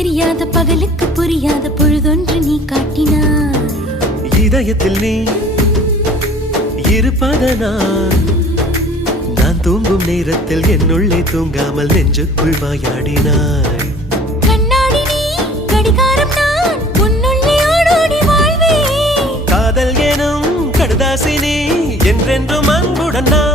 தெரியாத பகலுக்கு புரியாத பொழுதொன்று நீ காட்டினாய். இதயத்தில் நீ இருப்பதனால் நான் தூங்கும் நேரத்தில் என்னுள்ளே தூங்காமல் நெஞ்சுக்குள் வாயாடினாய். கண்ணாடி நீ கடிகாரம் நான் உன்னுள்ளே ஓடோடி வாழ்வே. காதல் எனும் கடுதாசி நீ என்றென்றும் அன்புடன் நான்